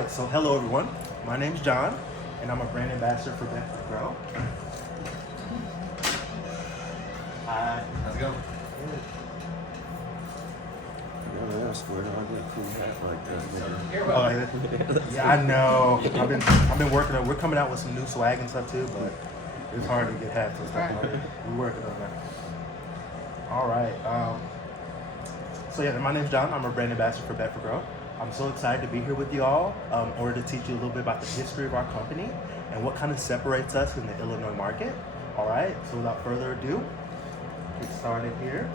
right, so hello everyone. My name's John, and I'm a brand ambassador for Bedford Grow. Hi. How's it going? Yeah, I swear to God, I get a cool hat like that. You're Oh, welcome. yeah, I know. I've been working on. We're coming out with some new swag and stuff too, but it's hard to get hats and stuff. Right. We're working on that. All right. So yeah, my name's John. I'm a brand ambassador for Bedford Grow. I'm so excited to be here with you all in order to teach you a little bit about the history of our company and what kind of separates us in the Illinois market. All right. So without further ado, get started here.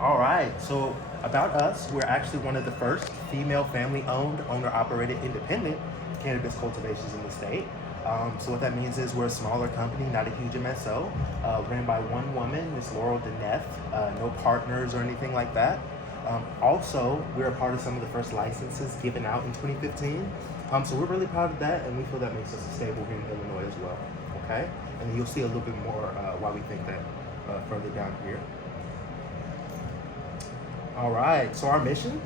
All right. So about us, we're actually one of the first female family-owned, owner-operated, independent cannabis cultivations in the state. So what that means is we're a smaller company, not a huge MSO, ran by one woman, Miss Laurel Deneth, no partners or anything like that. Also, we're a part of some of the first licenses given out in 2015. So we're really proud of that, and we feel that makes us stable here in Illinois as well. Okay, and you'll see a little bit more why we think that further down here. All right, so our mission,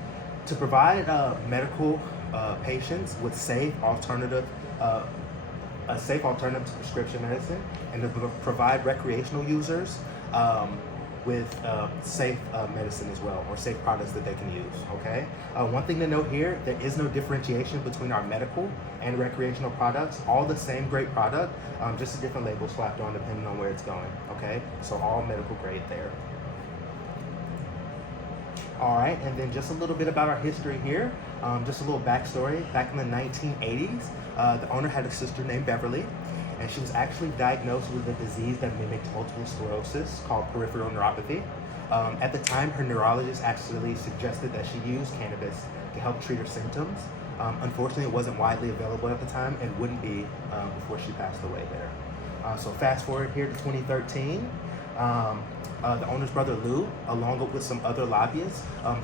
to provide medical patients with a safe alternative to prescription medicine, and to provide recreational users with safe medicine as well, or safe products that they can use, okay? One thing to note here, there is no differentiation between our medical and recreational products. All the same great product, just a different label slapped on depending on where it's going, okay? So all medical grade there. All right, and then just a little bit about our history here. Just a little backstory. Back in the 1980s, the owner had a sister named Beverly, and she was actually diagnosed with a disease that mimicked multiple sclerosis called peripheral neuropathy. At the time, her neurologist actually suggested that she use cannabis to help treat her symptoms. Unfortunately, it wasn't widely available at the time and wouldn't be before she passed away there. So fast forward here to 2013. The owner's brother Lou, along with some other lobbyists,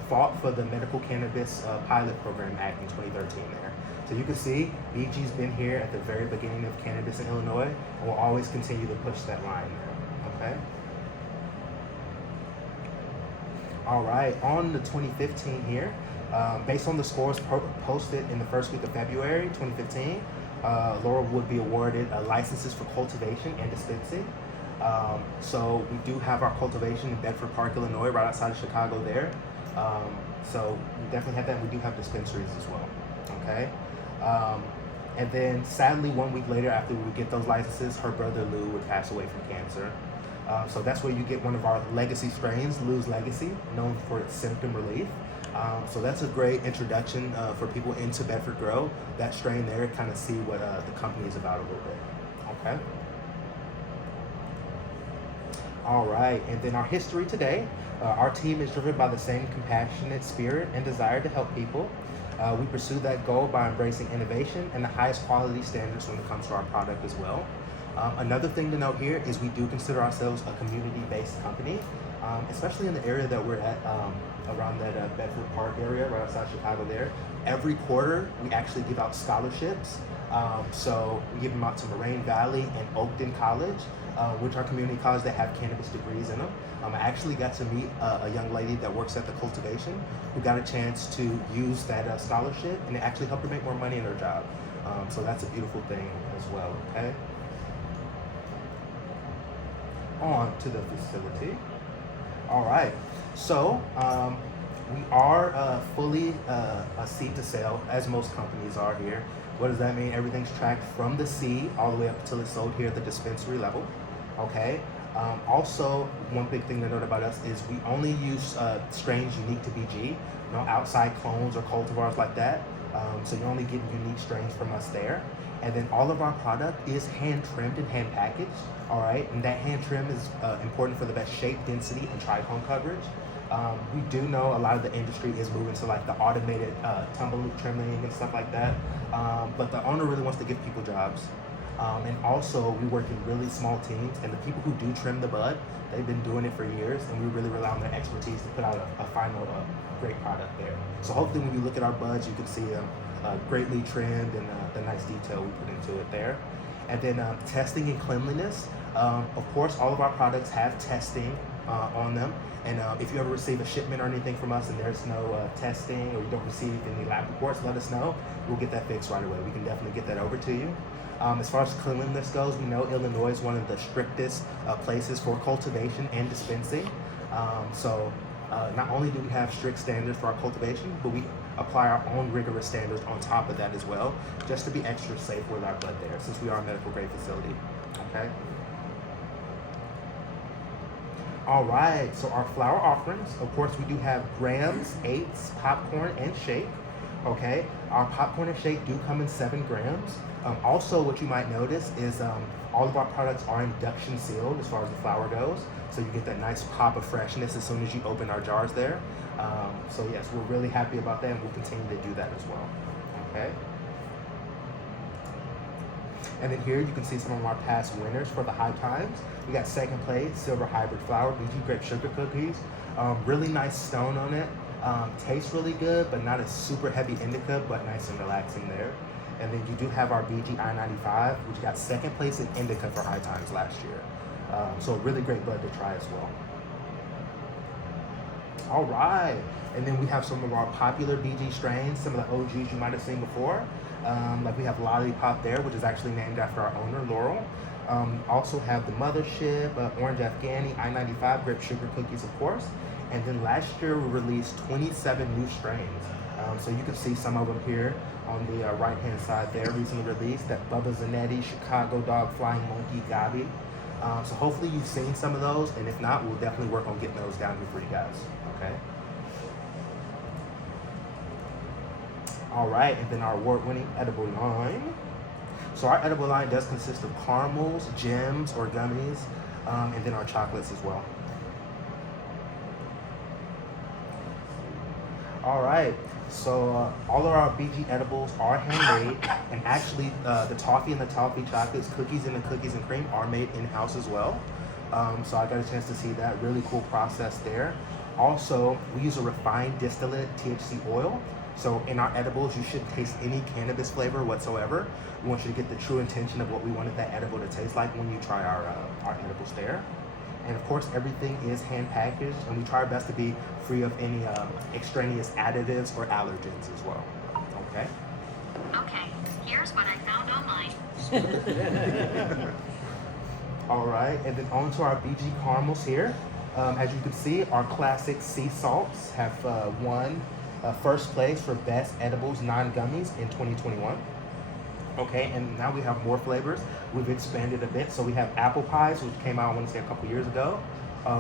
fought for the Medical Cannabis Pilot Program Act in 2013 there. So you can see BG's been here at the very beginning of cannabis in Illinois and will always continue to push that line there, okay? All right, on the 2015 here, based on the scores posted in the first week of February 2015, Laurel would be awarded licenses for cultivation and dispensing. So we do have our cultivation in Bedford Park, Illinois, right outside of Chicago there. So we definitely have that, and we do have dispensaries as well, okay? And then sadly, 1 week later after we would get those licenses, her brother Lou would pass away from cancer. So that's where you get one of our legacy strains, Lou's Legacy, known for its symptom relief. So that's a great introduction for people into Bedford Grow. That strain there, kind of see what the company is about a little bit, okay? All right, and then our history today. Our team is driven by the same compassionate spirit and desire to help people. We pursue that goal by embracing innovation and the highest quality standards when it comes to our product as well. Another thing to note here is we do consider ourselves a community-based company, especially in the area that we're at, around that Bedford Park area, right outside Chicago there. Every quarter, we actually give out scholarships. So we give them out to Moraine Valley and Oakton College, which are community colleges that have cannabis degrees in them. I actually got to meet a young lady that works at the cultivation who got a chance to use that scholarship, and it actually helped her make more money in her job. So that's a beautiful thing as well, okay? On to the facility. All right, so we are fully a seed to sale, as most companies are here. What does that mean? Everything's tracked from the seed all the way up until it's sold here at the dispensary level, okay? Also, one big thing to note about us is we only use strains unique to BG, no outside clones or cultivars like that. So you're only getting unique strains from us there. And then all of our product is hand trimmed and hand packaged, all right? And that hand trim is important for the best shape, density, and trichome coverage. We do know a lot of the industry is moving to like the automated tumble loop trimming and stuff like that. But the owner really wants to give people jobs. And also we work in really small teams, and the people who do trim the bud, they've been doing it for years, and we really rely on their expertise to put out a final great product there. So hopefully when you look at our buds, you can see them greatly trimmed and the nice detail we put into it there. And then testing and cleanliness. Of course, all of our products have testing on them. And if you ever receive a shipment or anything from us and there's no testing, or you don't receive any lab reports, let us know. We'll get that fixed right away. We can definitely get that over to you. As far as cleanliness goes, we know Illinois is one of the strictest places for cultivation and dispensing. So not only do we have strict standards for our cultivation, but we apply our own rigorous standards on top of that as well, just to be extra safe with our bud there, since we are a medical grade facility. Okay. All right, so our flower offerings, of course, we do have grams, eighths, popcorn, and shake. Okay, our popcorn and shake do come in 7 grams. Also, what you might notice is all of our products are induction sealed as far as the flower goes, so you get that nice pop of freshness as soon as you open our jars there. So yes, we're really happy about that, and we'll continue to do that as well. Okay. And then here you can see some of our past winners for the high times. We got second place, silver hybrid flower, BG grape sugar cookies. Really nice stone on it. Tastes really good, but not a super heavy indica, but nice and relaxing there. And then you do have our BG I-95, which got second place in indica for high times last year. So a really great bud to try as well. All right, and then we have some of our popular BG strains, some of the OGs you might have seen before. Like we have Lollipop there, which is actually named after our owner, Laurel. Also have the Mothership, Orange Afghani, I-95, grape sugar cookies, of course. And then last year we released 27 new strains. So you can see some of them here on the right-hand side there, recently released. That Bubba Zanetti, Chicago Dog, Flying Monkey, Gabi. So hopefully you've seen some of those, and if not, we'll definitely work on getting those down here for you guys, okay? All right, and then our award-winning edible line. So our edible line does consist of caramels, gems, or gummies, and then our chocolates as well. All right, so all of our BG edibles are handmade, and actually the toffee and the toffee chocolates, cookies and the cookies and cream are made in-house as well. So I got a chance to see that, really cool process there. Also, we use a refined distillate THC oil. So in our edibles, you shouldn't taste any cannabis flavor whatsoever. We want you to get the true intention of what we wanted that edible to taste like when you try our edibles there. And of course, everything is hand packaged, and we try our best to be free of any extraneous additives or allergens as well. Okay? Okay, here's what I found online. All right, and then on to our BG caramels here. As you can see, our classic sea salts have won first place for best edibles non-gummies in 2021. Okay, and now we have more flavors. We've expanded a bit, so we have apple pies, which came out, I want to say, a couple years ago,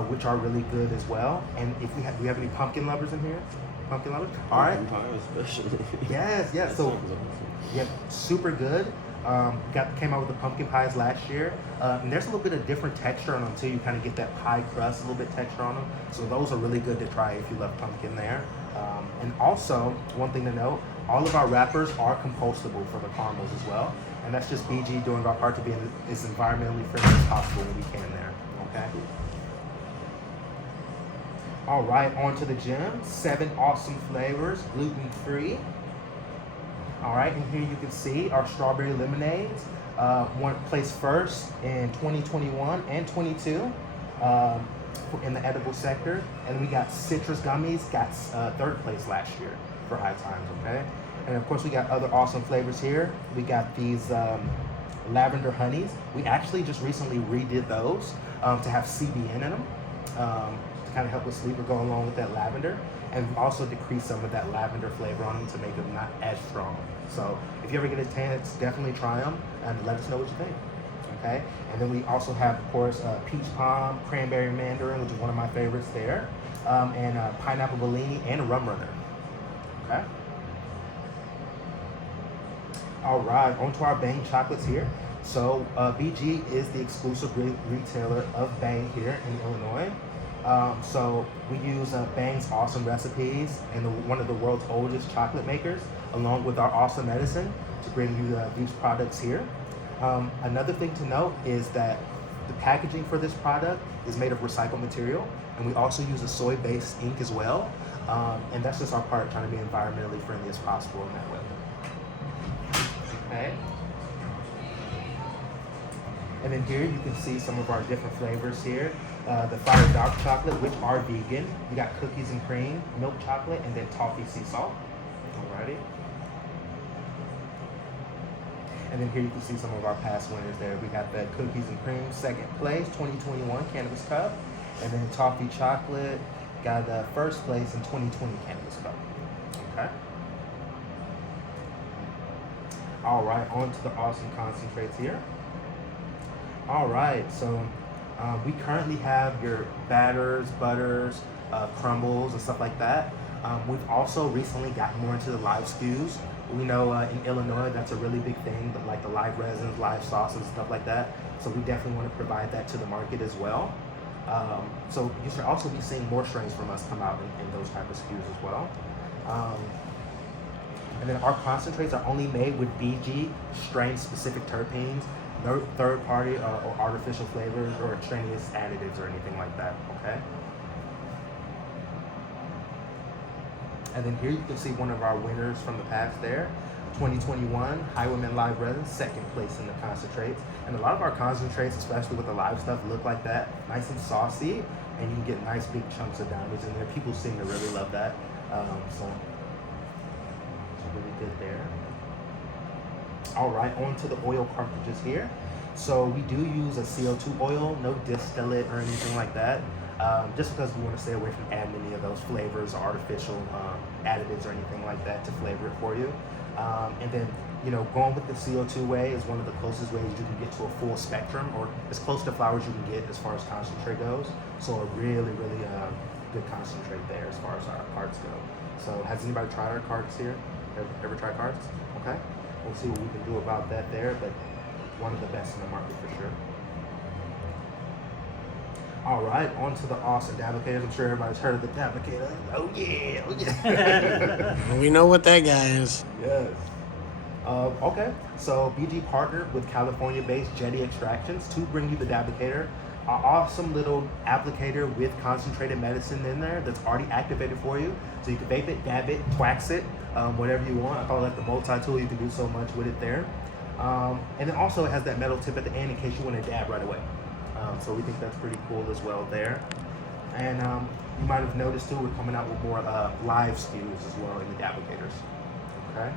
which are really good as well. And if we have any pumpkin lovers in here? Pumpkin lovers? All right. Pie especially. Yes, yes. So, yeah, super good. Came out with the pumpkin pies last year. And there's a little bit of different texture on them too. You kind of get that pie crust, a little bit texture on them. So those are really good to try if you love pumpkin there. And also, one thing to note, all of our wrappers are compostable for the caramels as well. And that's just BG doing our part to be as environmentally friendly as possible when we can there, okay? All right, on to the gems. 7 awesome flavors, gluten-free. All right, and here you can see our strawberry lemonades. One placed first in 2021 and 22 in the edible sector. And we got citrus gummies, got 3rd place last year for high times, okay? And of course we got other awesome flavors here. We got these lavender honeys. We actually just recently redid those to have CBN in them to kind of help with sleep or go along with that lavender. And also decrease some of that lavender flavor on them to make them not as strong. So if you ever get a chance, definitely try them and let us know what you think. Okay, and then we also have, of course, peach palm, cranberry mandarin, which is one of my favorites there, and pineapple bellini and a rum runner. Okay. All right, on to our Bang chocolates here. So BG is the exclusive retailer of Bang here in Illinois. So we use Bang's awesome recipes and one of the world's oldest chocolate makers, along with our awesome medicine, to bring you these products here. Another thing to note is that the packaging for this product is made of recycled material, and we also use a soy-based ink as well. And that's just our part, trying to be environmentally friendly as possible in that way. Okay. And then here you can see some of our different flavors here. The Fire Dark Chocolate, which are vegan. We got cookies and cream, milk chocolate, and then toffee sea salt. Alrighty. And then here you can see some of our past winners there. We got the cookies and cream, second place, 2021 Cannabis Cup. And then toffee chocolate got the first place in 2020 Cannabis Cup. Okay. All right, on to the awesome concentrates here. All right, so we currently have your batters, butters, crumbles, and stuff like that. We've also recently gotten more into the live SKUs. We know in Illinois that's a really big thing, but like the live resins, live sauces, stuff like that. So we definitely want to provide that to the market as well. So you should also be seeing more strains from us come out in those type of SKUs as well. And then our concentrates are only made with BG strain-specific terpenes, no third-party or artificial flavors or extraneous additives or anything like that, okay? And then here you can see one of our winners from the past there. 2021 Highwayman Live Resin, second place in the concentrates. And a lot of our concentrates, especially with the live stuff, look like that, nice and saucy, and you can get nice big chunks of diamonds in there. People seem to really love that. So it's really good there. All right, on to the oil cartridges here. So we do use a CO2 oil, no distillate or anything like that. Just because we want to stay away from adding any of those flavors, artificial additives or anything like that to flavor it for you. And then, you know, going with the CO2 way is one of the closest ways you can get to a full spectrum, or as close to flowers you can get as far as concentrate goes. So a really, really good concentrate there as far as our carts go. So has anybody tried our carts here? Ever tried carts? Okay. We'll see what we can do about that there, but one of the best in the market for sure. All right, on to the awesome Dablicators. I'm sure everybody's heard of the Dablicator. Oh yeah, oh yeah. We know what that guy is. Yes. Okay, so BG partnered with California-based Jetty Extractions to bring you the Dablicator, an awesome little applicator with concentrated medicine in there that's already activated for you. So you can vape it, dab it, wax it, whatever you want. I call it like the multi-tool. You can do so much with it there. And then also it has that metal tip at the end in case you want to dab right away. So we think that's pretty cool as well there. And you might have noticed too, we're coming out with more live SKUs as well in the Dablicators. Okay.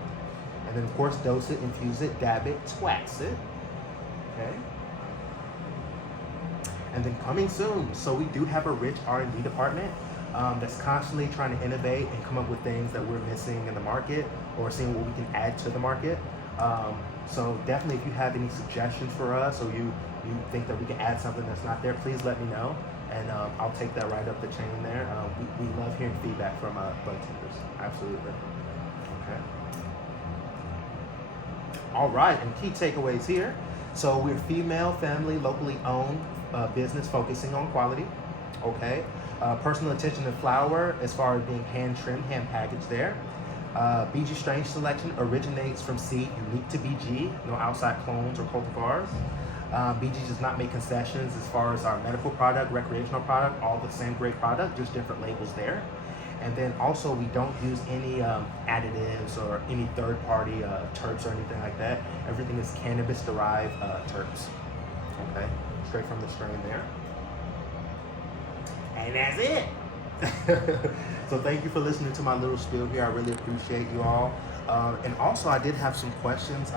And then of course, dose it, infuse it, dab it, wax it. Okay. And then coming soon, so we do have a rich R&D department that's constantly trying to innovate and come up with things that we're missing in the market or seeing what we can add to the market. So definitely if you have any suggestions for us or you think that we can add something that's not there, please let me know. And I'll take that right up the chain there. We love hearing feedback from budtenders, absolutely. Okay. All right, and key takeaways here. So we're female, family, locally owned business focusing on quality. Okay. Personal attention to flower as far as being hand trimmed, hand packaged there. BG strain selection originates from seed unique to BG, no outside clones or cultivars. BG does not make concessions as far as our medical product, recreational product, all the same great product, just different labels there. And then also we don't use any additives or any third-party terps or anything like that. Everything is cannabis-derived terps. Okay, straight from the strain there. And that's it. So thank you for listening to my little spiel here. I really appreciate you all. And also I did have some questions.